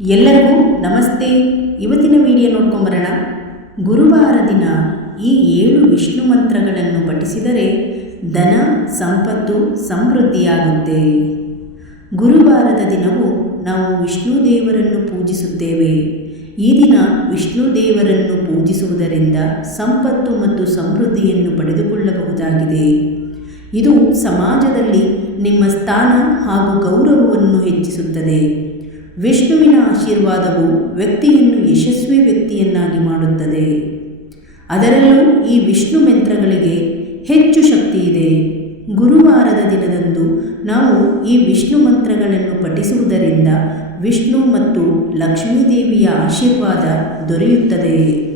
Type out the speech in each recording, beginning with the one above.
ಎಲ್ಲರಿಗೂ ನಮಸ್ತೆ. ಇವತ್ತಿನ ವಿಡಿಯೋ ನೋಡ್ಕೊಂಬರೋಣ ಗುರುವಾರ ದಿನ ಈ ಏಳು ವಿಷ್ಣು ಮಂತ್ರಗಳನ್ನು ಪಠಿಸಿದರೆ ಧನ, ಸಂಪತ್ತು, ಸಮೃದ್ಧಿಯಾಗುತ್ತೆ. ಗುರುವಾರದ ದಿನವು ನಾವು ವಿಷ್ಣು ದೇವರನ್ನು ಪೂಜಿಸುತ್ತೇವೆ. ಈ ದಿನ ವಿಷ್ಣು ದೇವರನ್ನು ಪೂಜಿಸುವುದರಿಂದ ಸಂಪತ್ತು ಮತ್ತು ಸಮೃದ್ಧಿಯನ್ನು ಪಡೆದುಕೊಳ್ಳಬಹುದಾಗಿದೆ. ಇದು ಸಮಾಜದಲ್ಲಿ ನಿಮ್ಮ ಸ್ಥಾನ ಹಾಗೂ ಗೌರವವನ್ನು ಹೆಚ್ಚಿಸುತ್ತದೆ. ವಿಷ್ಣುವಿನ ಆಶೀರ್ವಾದವು ವ್ಯಕ್ತಿಯನ್ನು ಯಶಸ್ವಿ ವ್ಯಕ್ತಿಯನ್ನಾಗಿ ಮಾಡುತ್ತದೆ. ಅದರಲ್ಲೂ ಈ ವಿಷ್ಣು ಮಂತ್ರಗಳಿಗೆ ಹೆಚ್ಚು ಶಕ್ತಿ ಇದೆ. ಗುರುವಾರದ ದಿನದಂದು ನಾವು ಈ ವಿಷ್ಣು ಮಂತ್ರಗಳನ್ನು ಪಠಿಸುವುದರಿಂದ ವಿಷ್ಣು ಮತ್ತು ಲಕ್ಷ್ಮೀದೇವಿಯ ಆಶೀರ್ವಾದ ದೊರೆಯುತ್ತದೆ.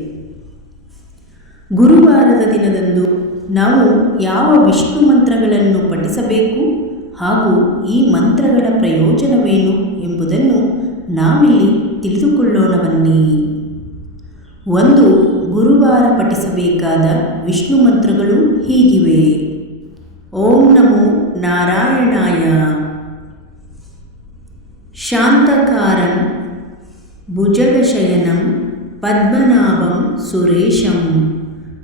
ಗುರುವಾರದ ದಿನದಂದು ನಾವು ಯಾವ ವಿಷ್ಣು ಮಂತ್ರಗಳನ್ನು ಪಠಿಸಬೇಕು? ಹಾಗೂ ಈ ಮಂತ್ರಗಳ ಪ್ರಯೋಜನವೇನು ಎಂಬುದನ್ನು ನಾವಿಲ್ಲಿ ತಿಳಿದುಕೊಳ್ಳೋಣ ಬನ್ನಿ ಒಂದು, ಗುರುವಾರ ಪಠಿಸಬೇಕಾದ ವಿಷ್ಣು ಮಂತ್ರಗಳು ಹೀಗಿವೆ. ಓಂ ನಮೋ ನಾರಾಯಣಾಯ. ಶಾಂತಕಾರಂ, ಭುಜಗಶಯನಂ, ಪದ್ಮನಾಭಂ, ಸುರೇಶಂ,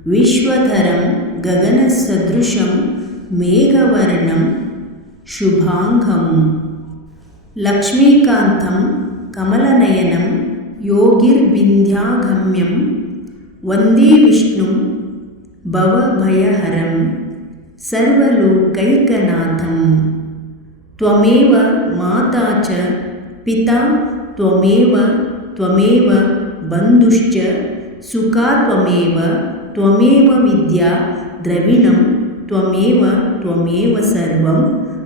ವಿಶ್ವಧರಂ, ಗಗನಸದೃಶಂ, ಮೇಘವರ್ಣಂ शुभाङ्गं लक्ष्मीकान्तं कमलनयनं योगिर्विन्ध्यागम्यं वन्दे विष्णुं भवभयहरं सर्वलोकैकनाथं। त्वमेव माता च पिता त्वमेव त्वमेव बन्धुश्च सुखा त्वमेव त्वमेव विद्या द्रविणं त्वमेव त्वमेव सर्वं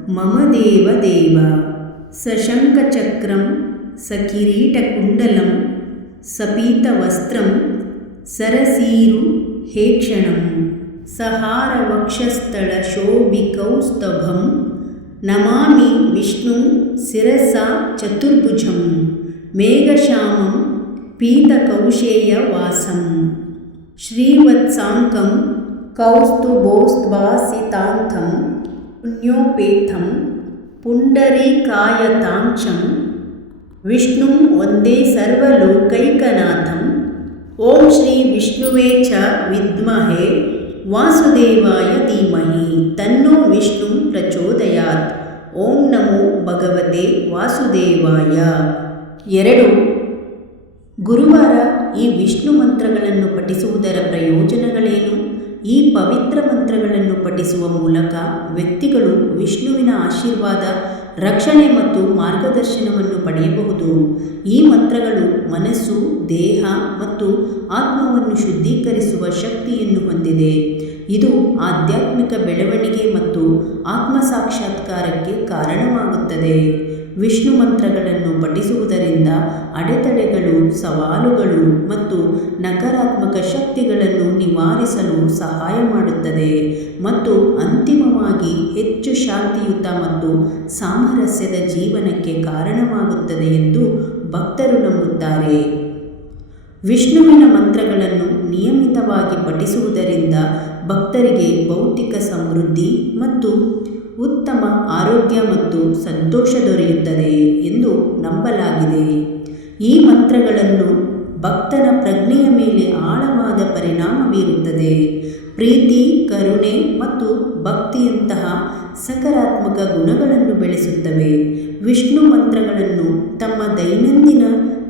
मम देवदेव। सशङ्खचक्रं सकिरीटकुण्डलं सपीतवस्त्रं सरसीरुहेक्षणं सहारवक्षस्थलशोभिकौस्तभं नमामि विष्णुं शिरसा चतुर्भुजं मेघश्यामं पीतकौशेयवासं। श्रीवत्साङ्कं कौस्तुभोस्वासितान्तम् ಪುಣ್ಯೋಪೇತಂ ಪುಂಡರೀಕಾಯತಾಂಚಂ ವಿಷ್ಣುಂ ಒಂದೇ ಸರ್ವಲೋಕೈಕನಾಥಂ. ಓಂ ಶ್ರೀ ವಿಷ್ಣುವೇ ಚ ವಿದ್ಮಹೆ. ವಾಸುದೇವಾಯ ಧೀಮಹಿ. ತನ್ನೋ ವಿಷ್ಣು ಪ್ರಚೋದಯಾತ್. ಓಂ ನಮೋ ಭಗವತೆ ವಾಸುದೇವಾಯ. ಎರಡು. ಗುರುವಾರ ಈ ವಿಷ್ಣು ಮಂತ್ರಗಳನ್ನು ಪಠಿಸುವುದರ ಈ ಪವಿತ್ರ ಮಂತ್ರಗಳನ್ನು ಪಠಿಸುವ ಮೂಲಕ ವ್ಯಕ್ತಿಗಳು ವಿಷ್ಣುವಿನ ಆಶೀರ್ವಾದ, ರಕ್ಷಣೆ ಮತ್ತು ಮಾರ್ಗದರ್ಶನವನ್ನು ಪಡೆಯಬಹುದು. ಈ ಮಂತ್ರಗಳು ಮನಸ್ಸು, ದೇಹ ಮತ್ತು ಆತ್ಮವನ್ನು ಶುದ್ಧೀಕರಿಸುವ ಶಕ್ತಿಯನ್ನು ಹೊಂದಿದೆ. ಇದು ಆಧ್ಯಾತ್ಮಿಕ ಬೆಳವಣಿಗೆ ಮತ್ತು ಆತ್ಮ ಸಾಕ್ಷಾತ್ಕಾರಕ್ಕೆ ಕಾರಣವಾಗುತ್ತದೆ. ವಿಷ್ಣು ಮಂತ್ರಗಳನ್ನು ಪಠಿಸುವುದರಿಂದ ಅಡೆತಡೆಗಳು, ಸವಾಲುಗಳು ಮತ್ತು ನಕಾರಾತ್ಮಕ ಶಕ್ತಿಗಳನ್ನು ನಿವಾರಿಸಲು ಸಹಾಯ ಮಾಡುತ್ತದೆ ಮತ್ತು ಅಂತಿಮವಾಗಿ ಹೆಚ್ಚು ಶಾಂತಿಯುತ ಮತ್ತು ಸಾಮರಸ್ಯದ ಜೀವನಕ್ಕೆ ಕಾರಣವಾಗುತ್ತದೆ ಎಂದು ಭಕ್ತರು ನಂಬುತ್ತಾರೆ. ವಿಷ್ಣುವಿನ ಮಂತ್ರಗಳನ್ನು ನಿಯಮಿತವಾಗಿ ಪಠಿಸುವುದರಿಂದ ಭಕ್ತರಿಗೆ ಭೌತಿಕ ಸಮೃದ್ಧಿ ಮತ್ತು ಉತ್ತಮ ಆರೋಗ್ಯ ಮತ್ತು ಸಂತೋಷ ದೊರೆಯುತ್ತದೆ ಎಂದು ನಂಬಲಾಗಿದೆ. ಈ ಮಂತ್ರಗಳನ್ನು ಭಕ್ತನ ಪ್ರಜ್ಞೆಯ ಮೇಲೆ ಆಳವಾದ ಪರಿಣಾಮ ಬೀರುತ್ತದೆ. ಪ್ರೀತಿ, ಕರುಣೆ ಮತ್ತು ಭಕ್ತಿಯಂತಹ ಸಕಾರಾತ್ಮಕ ಗುಣಗಳನ್ನು ಬೆಳೆಸುತ್ತವೆ. ವಿಷ್ಣು ಮಂತ್ರಗಳನ್ನು ತಮ್ಮ ದೈನಂದಿನ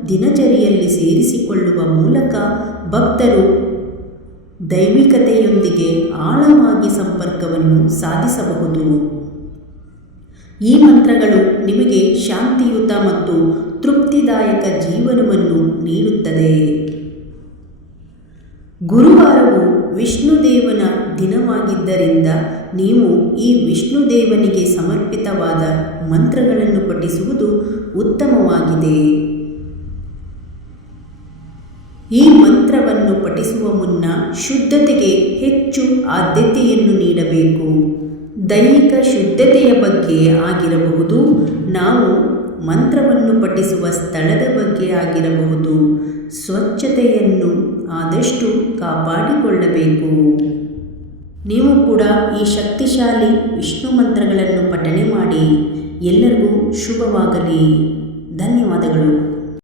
ದಿನಚರಿಯಲ್ಲಿ ಸೇರಿಸಿಕೊಳ್ಳುವ ಮೂಲಕ ಭಕ್ತರು ದೈವಿಕತೆಯೊಂದಿಗೆ ಆಳವಾಗಿ ಸಂಪರ್ಕವನ್ನು ಸಾಧಿಸಬಹುದು. ಈ ಮಂತ್ರಗಳು ನಿಮಗೆ ಶಾಂತಿಯುತ ಮತ್ತು ತೃಪ್ತಿದಾಯಕ ಜೀವನವನ್ನು ನೀಡುತ್ತದೆ. ಗುರುವಾರವು ವಿಷ್ಣುದೇವನ ದಿನವಾಗಿದ್ದರಿಂದ ನೀವು ಈ ವಿಷ್ಣುದೇವನಿಗೆ ಸಮರ್ಪಿತವಾದ ಮಂತ್ರಗಳನ್ನು ಪಠಿಸುವುದು ಉತ್ತಮವಾಗಿದೆ. ಈ ಮಂತ್ರವನ್ನು ಪಠಿಸುವ ಮುನ್ನ ಶುದ್ಧತೆಗೆ ಹೆಚ್ಚು ಆದ್ಯತೆಯನ್ನು ನೀಡಬೇಕು. ದೈಹಿಕ ಶುದ್ಧತೆಯ ಬಗ್ಗೆ ಆಗಿರಬಹುದು, ನಾವು ಮಂತ್ರವನ್ನು ಪಠಿಸುವ ಸ್ಥಳದ ಬಗ್ಗೆ ಆಗಿರಬಹುದು. ಸ್ವಚ್ಛತೆಯನ್ನು ಆದಷ್ಟು ಕಾಪಾಡಿಕೊಳ್ಳಬೇಕು. ನೀವು ಕೂಡ ಈ ಶಕ್ತಿಶಾಲಿ ವಿಷ್ಣು ಮಂತ್ರಗಳನ್ನು ಪಠನೆ ಮಾಡಿ ಎಲ್ಲರಿಗೂ ಶುಭವಾಗಲಿ. ಧನ್ಯವಾದಗಳು.